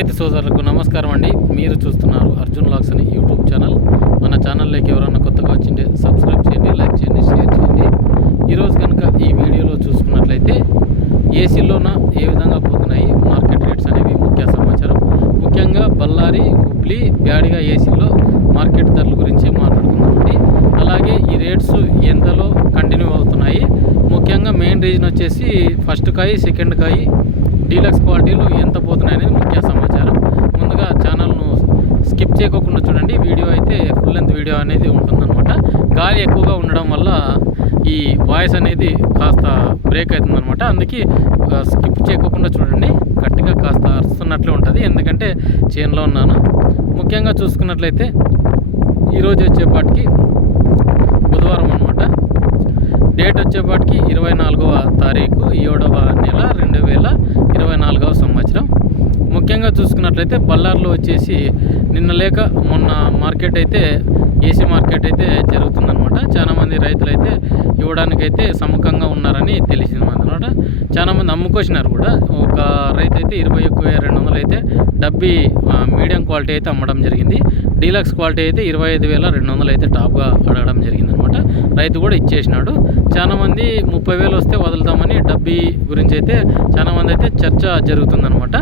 రైతు సోదరులకు నమస్కారం అండి. మీరు చూస్తున్నారు అర్జున్ లాక్స్ అని యూట్యూబ్ ఛానల్. మన ఛానల్లోకి ఎవరైనా కొత్తగా వచ్చింటే సబ్స్క్రైబ్ చేయండి లైక్ చేయండి షేర్ చేయండి. ఈరోజు కనుక ఈ వీడియోలో చూసుకున్నట్లయితే ఏసీలోన ఏ విధంగా పోతున్నాయి మార్కెట్ రేట్స్ అనేవి ముఖ్య సమాచారం. ముఖ్యంగా బళ్ళారి హుబ్లీ బ్యాడిగా ఏసీలో మార్కెట్ ధరల గురించి మాట్లాడుకుందామండి. అలాగే ఈ రేట్స్ ఎంతలో కంటిన్యూ అవుతున్నాయి? ముఖ్యంగా మెయిన్ రీజన్ వచ్చేసి ఫస్ట్ కాయి సెకండ్ కాయి డీలక్స్ క్వాలిటీలు ఎంత పోతున్నాయి అనేది ముఖ్య సమాచారం. ముందుగా ఛానల్ను స్కిప్ చేయకోకుండా చూడండి. వీడియో అయితే ఫుల్ లెంత్ వీడియో అనేది ఉంటుందన్నమాట. గాలి ఎక్కువగా ఉండడం వల్ల ఈ వాయిస్ అనేది కాస్త బ్రేక్ అవుతుందన్నమాట. అందుకే స్కిప్ చేయకోకుండా చూడండి. గట్టిగా కాస్త అరుస్తున్నట్లే ఉంటుంది. ఎందుకంటే చేనులో ఉన్నాను. ముఖ్యంగా చూసుకున్నట్లయితే ఈరోజు వచ్చేపాటికి బుధవారం అనమాట డేట్ వచ్చేపాటికి ఇరవై నాలుగవ తారీఖు. ఏడవ నెల రెండు వేల ఇరవై నాలుగవ ముఖ్యంగా చూసుకున్నట్లయితే బళ్ళార్లో వచ్చేసి నిన్న లేక మొన్న మార్కెట్ అయితే ఏసీ మార్కెట్ అయితే జరుగుతుందనమాట చాలామంది రైతులు అయితే ఇవ్వడానికైతే సముఖంగా ఉన్నారని తెలిసింది అనమాట చాలామంది అమ్ముకొచ్చినారు కూడా. ఒక రైతు అయితే ఇరవై ఒక్క రెండు వందలు అయితే డబ్బీ మీడియం క్వాలిటీ అయితే అమ్మడం జరిగింది. డీలక్స్ క్వాలిటీ అయితే ఇరవై ఐదు వేల రెండు వందలు అయితే టాప్గా అడగడం జరిగింది అనమాట రైతు కూడా ఇచ్చేసినాడు. చాలామంది ముప్పై వేలు వస్తే వదులుతామని డబ్బీ గురించి అయితే చాలామంది అయితే చర్చ జరుగుతుందనమాట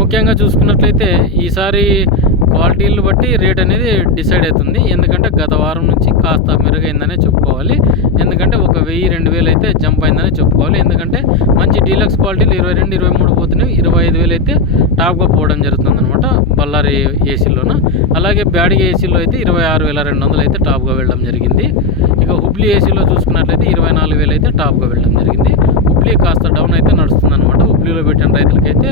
ముఖ్యంగా చూసుకున్నట్లయితే ఈసారి క్వాలిటీలు బట్టి రేట్ అనేది డిసైడ్ అవుతుంది. ఎందుకంటే గత వారం నుంచి కాస్త మెరుగైందనే చెప్పుకోవాలి. ఎందుకంటే ఒక వెయ్యి రెండు వేలు అయితే జంప్ అయిందనే చెప్పుకోవాలి. ఎందుకంటే మంచి డీలక్స్ క్వాలిటీలు ఇరవై రెండు ఇరవై మూడు పోతున్నాయి. ఇరవై ఐదు వేలు అయితే టాప్గా పోవడం జరుగుతుంది అనమాట బళ్ళారి ఏసీలోన. అలాగే బ్యాడిగ ఏసీలో అయితే ఇరవై ఆరు వేల రెండు వందలు అయితే టాప్గా వెళ్ళడం జరిగింది. ఇక హుబ్లీ ఏసీలో చూసుకున్నట్లయితే ఇరవై నాలుగు వేలు అయితే టాప్గా వెళ్ళడం జరిగింది. హుబ్లీ కాస్త డౌన్ అయితే నడుస్తుంది అనమాట హుబ్లీలో పెట్టిన రైతులకైతే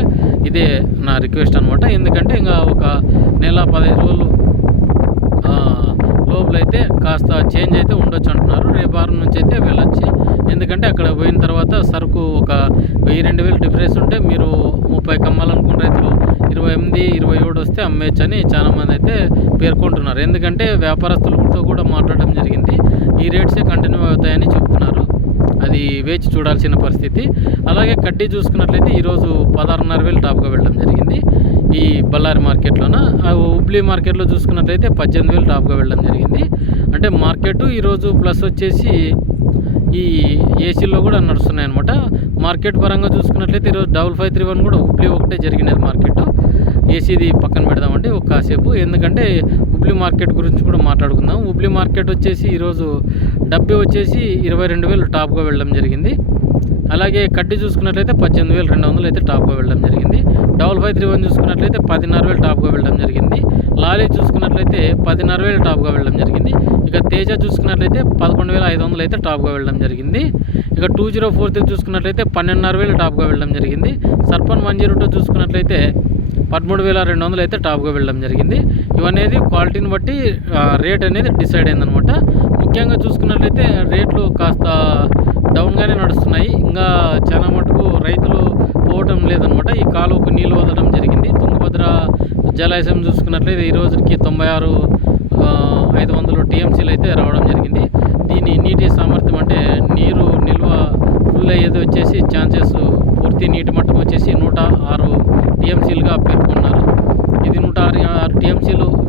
ఇదే నా రిక్వెస్ట్ అనమాట ఎందుకంటే ఇంకా ఒక నెల పదహైదు రోజులు లోపల అయితే కాస్త చేంజ్ అయితే ఉండొచ్చు అంటున్నారు రేపారం నుంచి అయితే వెళ్ళొచ్చు. ఎందుకంటే అక్కడ పోయిన తర్వాత సరుకు ఒక వెయ్యి రెండు వేలు డిఫరెన్స్ ఉంటే మీరు ముప్పై కమ్మాలనుకున్న రైతులు ఇరవై ఎనిమిది ఇరవై ఏడు వస్తే అమ్మేయచ్చు అని చాలామంది అయితే పేర్కొంటున్నారు. ఎందుకంటే వ్యాపారస్తులతో కూడా మాట్లాడడం జరిగింది ఈ రేట్సే కంటిన్యూ అవుతాయని చెప్తున్నారు అది వేచి చూడాల్సిన పరిస్థితి. అలాగే కడ్డీ చూసుకున్నట్లయితే ఈరోజు పదహారున్నర వేలు టాప్గా వెళ్ళడం జరిగింది. ఈ బళ్ళారి మార్కెట్లోన ఆ హుబ్లీ మార్కెట్లో చూసుకున్నట్లయితే పద్దెనిమిది వేలు టాప్గా వెళ్ళడం జరిగింది. అంటే మార్కెట్ ఈరోజు ప్లస్ వచ్చేసి ఈ ఏసీలో కూడా నడుస్తున్నాయి అనమాట మార్కెట్ పరంగా చూసుకున్నట్లయితే ఈరోజు డబుల్ ఫైవ్ త్రీ వన్ కూడా హుబ్లీ ఒకటే జరిగినది మార్కెట్. ఏసీది పక్కన పెడదామండి. ఒక కాసేపు. ఎందుకంటే హుబ్లీ మార్కెట్ గురించి కూడా మాట్లాడుకుందాం. హుబ్లీ మార్కెట్ వచ్చేసి ఈరోజు డబ్బీ వచ్చేసి ఇరవై రెండు వేలు టాప్గా వెళ్ళడం జరిగింది. అలాగే కడ్డీ చూసుకున్నట్లయితే పద్దెనిమిది వేలు రెండు వందలు అయితే టాప్గా వెళ్ళడం జరిగింది. డబల్ ఫైవ్ త్రీ వన్ చూసుకున్నట్లయితే పదిన్నర వేలు టాప్గా వెళ్ళడం జరిగింది. లాలీ చూసుకున్నట్లయితే పదిన్నర వేలు టాప్గా వెళ్ళడం జరిగింది. ఇక తేజ చూసుకున్నట్లయితే పదకొండు వేల ఐదు వందలు అయితే టాప్గా వెళ్ళడం జరిగింది. ఇక టూ జీరో ఫోర్ త్రీ చూసుకున్నట్లయితే పన్నెండున్నర వేలు టాప్గా వెళ్ళడం జరిగింది. సర్పన్ వన్ జీరో టూ చూసుకున్నట్లయితే పదమూడు వేల రెండు వందలు అయితే టాప్గా వెళ్ళడం జరిగింది. ఇవనేది క్వాలిటీని బట్టి రేట్ అనేది డిసైడ్ అయిందనమాట ముఖ్యంగా చూసుకున్నట్లయితే రేట్లు కాస్త డౌన్గానే నడుస్తున్నాయి. ఇంకా చాలా మటుకు రైతులు పోవటం లేదనమాట ఈ కాలువకు నీళ్ళు వదలడం జరిగింది. తుంగభద్ర జలాశయం చూసుకున్నట్లయితే ఈ రోజుకి తొంభై ఆరు ఐదు వందలు టీఎంసీలు అయితే రావడం జరిగింది. దీని నీటి సామర్థ్యం అంటే నీరు నిల్వ ఫుల్ అయ్యేది వచ్చేసి ఛాన్సెస్ పూర్తి నీటి మట్టం వచ్చేసి నూట ఆరు టీఎంసీలుగా పేర్కొన్నారు. ఇది నూట ఆరు ఆరు టీఎంసీలు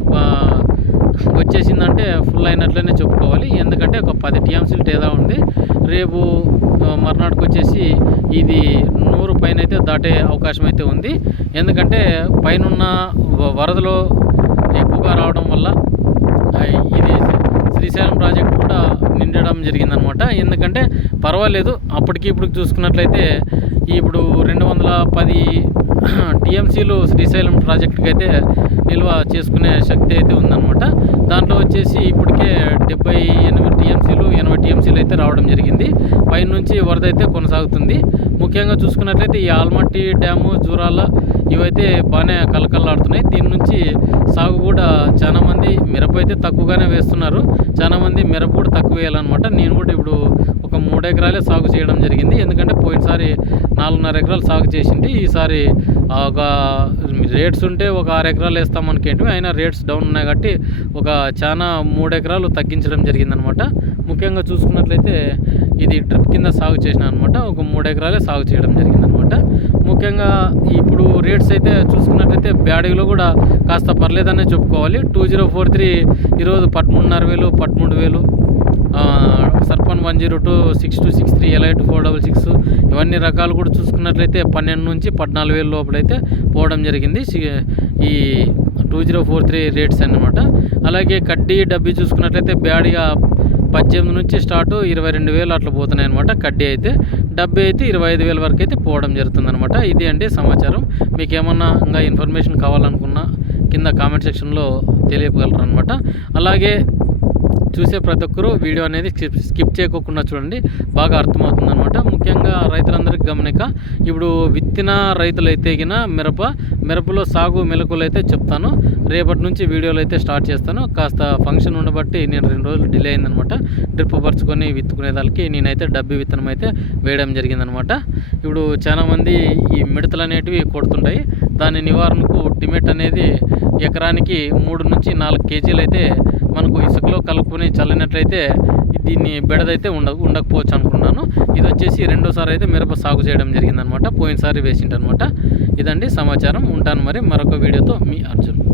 వచ్చేసిందంటే ఫుల్ అయినట్లనే చెప్పుకోవాలి. ఎందుకంటే ఒక పది టీఎంసీలు తేడా ఉంది. రేపు మర్నాటికి వచ్చేసి ఇది నూరు పైన అయితే దాటే అవకాశం అయితే ఉంది. ఎందుకంటే పైనున్న వ- వరదలు ఎక్కువగా రావడం వల్ల ఇది శ్రీశైలం ప్రాజెక్ట్ కూడా నిండడం జరిగిందనమాట. ఎందుకంటే పర్వాలేదు అప్పటికి ఇప్పుడు చూసుకున్నట్లయితే ఇప్పుడు రెండు వందల పది టీఎంసీలు శ్రీశైలం ప్రాజెక్టుకి అయితే నిల్వ చేసుకునే శక్తి అయితే ఉందన్నమాట. దాంట్లో వచ్చేసి ఇప్పటికే డెబ్బై ఎనిమిది టీఎంసీలు ఎనభై టీఎంసీలు అయితే రావడం జరిగింది. పైనుంచి వరద అయితే కొనసాగుతుంది. ముఖ్యంగా చూసుకున్నట్లయితే ఈ ఆల్మట్టి డ్యాము జూరాల ఇవైతే బాగానే కలకల్లాడుతున్నాయి దీని నుంచి సాగు కూడా చాలా మంది మిరప తక్కువగానే వేస్తున్నారు. చాలా మంది మిరప కూడా తక్కువ వేయాలన్నమాట. నేను కూడా ఇప్పుడు ఒక మూడు ఎకరాలే సాగు చేయడం జరిగింది. ఎందుకంటే పోయినసారి నాలుగున్నర ఎకరాలు సాగు చేసింది ఈసారి ఒక రేట్స్ ఉంటే ఒక ఆరు ఎకరాలు వేస్తాం అనుకేంటివి. అయినా రేట్స్ డౌన్ ఉన్నాయి కాబట్టి ఒక చాలా మూడు ఎకరాలు తగ్గించడం జరిగిందనమాట ముఖ్యంగా చూసుకున్నట్లయితే ఇది డ్రిప్ కింద సాగు చేసిన అనమాట ఒక మూడు ఎకరాలే సాగు చేయడం జరిగిందనమాట ముఖ్యంగా ఇప్పుడు రేట్స్ అయితే చూసుకున్నట్లయితే బ్యాడీలో కూడా కాస్త పర్లేదనే చెప్పుకోవాలి. టూ జీరో ఫోర్ త్రీ ఈరోజు పదమూడున్నర వేలు పదమూడు వేలు సర్పన్ one zero two six two six three elite four double six ఇవన్నీ రకాలు కూడా చూసుకున్నట్లయితే పన్నెండు నుంచి పద్నాలుగు వేల లోపలైతే పోవడం జరిగింది. ఈ two zero four three rates అనమాట అలాగే కడ్డీ డబ్బీ చూసుకున్నట్లయితే బ్యాడిగా పద్దెనిమిది నుంచి స్టార్ట్ ఇరవై రెండు వేలు అట్లా పోతున్నాయి అనమాట కడ్డీ అయితే డబ్బీ అయితే ఇరవై ఐదు వేల వరకు అయితే పోవడం జరుగుతుంది అనమాట ఇది అండి సమాచారం. మీకు ఏమన్నా ఇంకా ఇన్ఫర్మేషన్ కావాలనుకున్నా కింద కామెంట్ సెక్షన్లో తెలియగలరు అనమాట అలాగే చూసే ప్రతి ఒక్కరూ వీడియో అనేది స్కిప్ స్కిప్ చేయకోకుండా చూడండి. బాగా అర్థమవుతుంది అనమాట ముఖ్యంగా రైతులందరికీ గమనిక ఇప్పుడు విత్తిన రైతులైతే గిన మిరప మిరపలో సాగు మెలకులు అయితే చెప్తాను. రేపటి నుంచి వీడియోలు అయితే స్టార్ట్ చేస్తాను. కాస్త ఫంక్షన్ ఉండబట్టి నేను రెండు రోజులు డిలే అయిందనమాట డ్రిప్ పరుచుకొని విత్తుకునే దానికి నేనైతే డబ్బి విత్తనం అయితే వేయడం జరిగిందనమాట ఇప్పుడు చాలామంది ఈ మిడతలు అనేటివి కొడుతుంటాయి. దాని నివారణకు టిమెట్ అనేది ఎకరానికి మూడు నుంచి నాలుగు కేజీలు అయితే మనకు ఇసుకలో కలుపుకొని చల్లినట్లయితే దీన్ని బెడదైతే ఉండ ఉండకపోవచ్చు అనుకున్నాను ఇది వచ్చేసి రెండోసారి అయితే మిరప సాగు చేయడం జరిగిందనమాట. పోయినసారి వేసింటనమాట ఇదండి సమాచారం. ఉంటాను మరి మరొక వీడియోతో మీ అర్జున్.